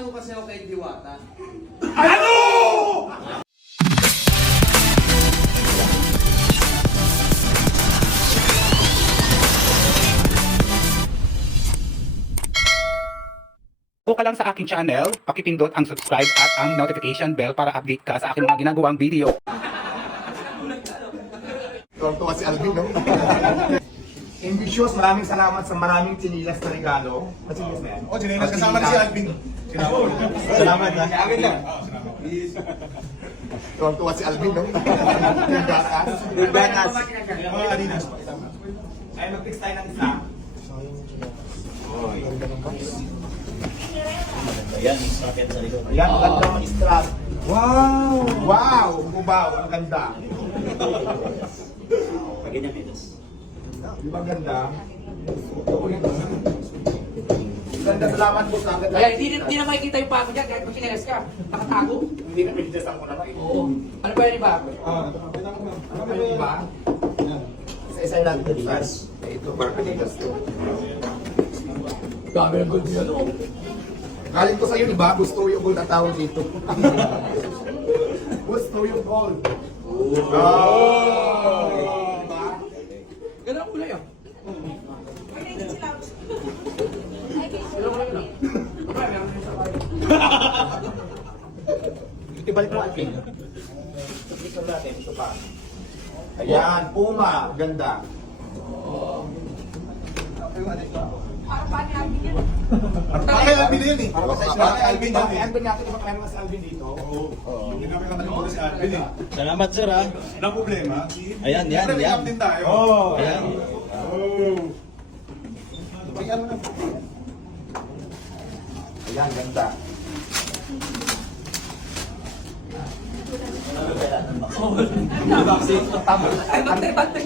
Kamukha mo kasi ako kay Diwata. Ano? Kung ka lang sa aking channel, pakipindot ang subscribe at ang notification bell para update ka sa aking mga ginagawang video. Tuwa si Alvin, no? Ambitious, maraming salamat sa maraming chinilas na regalo. Chinilas na yan? Chinilas, kasama na si Alvin. Salamat, ha? Amin lang. Tuwa si Alvin, no? Yung gatas. Yung gatas. Adidas. Ay, mag-fix tayo ng isa. Ayan, socket sa likod. Ayan, maganda ang strap. Wow! Wow! Kubaw, ang ganda. Pag ganyan, Midas. Di ba ganda? Ganda, salamat po sa akin. Kaya hindi na makikita yung pako dyan kahit makinelas ka. Nakatago. Hindi na pinidasang ko naman. Oo. Ano ba yan yung pako? Ano ba? Isa-isa lang ito, Dimas. Ito, para kanilas to. Dami ng gold niya, no? Galing ko sa'yo, diba? Gusto yung gold na tawag dito. Gusto yung gold. Oh! Diba? Ganun ang kulay, ah. Ganun kulay lang. Okay, meron din sa bahay. Ibalik mo, Alvin. Ito natin, ito pa. Ayan, Puma. Ganda. Kay Alvin yun eh. Kay Alvin yan eh. Alvin natin, diba kaya si Alvin dito? Hindi namin nakalimutan si Alvin eh. Salamat, sir, ha? Walang problema. Ayan, yan, Siyempre, may yan. captain tayo. Ayan. Ayan, ganda. Ay, bante.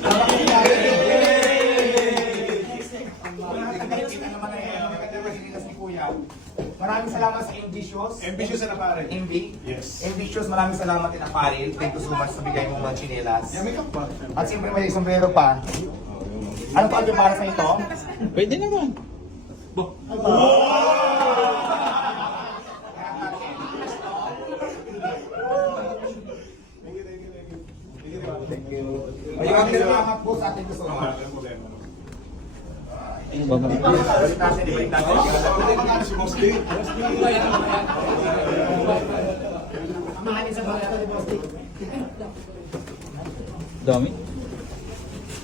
Maraming salamat sa Ambitious. Ambitious na pare. MB. Yes. Ambitious, maraming salamat din Aparel. Thank you so much sa bigay mong mga chinelas. Yeah, make up pa. At siyempre may sombrero pa. Ano pa yung para sa ito? Pwede naman. Maraming salamat po sa ating gusto naman. Walang problema. Ano ba, mga? Balik natin, ibalik natin. Pwede magkano si Boss Lee? Mahalin sa bahay ni Boss Dick. Dami.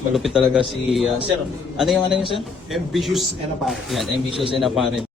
Malupit talaga si, sir. Ano yung sir? Ambitious and a pare. Yan, ambitious and apparent.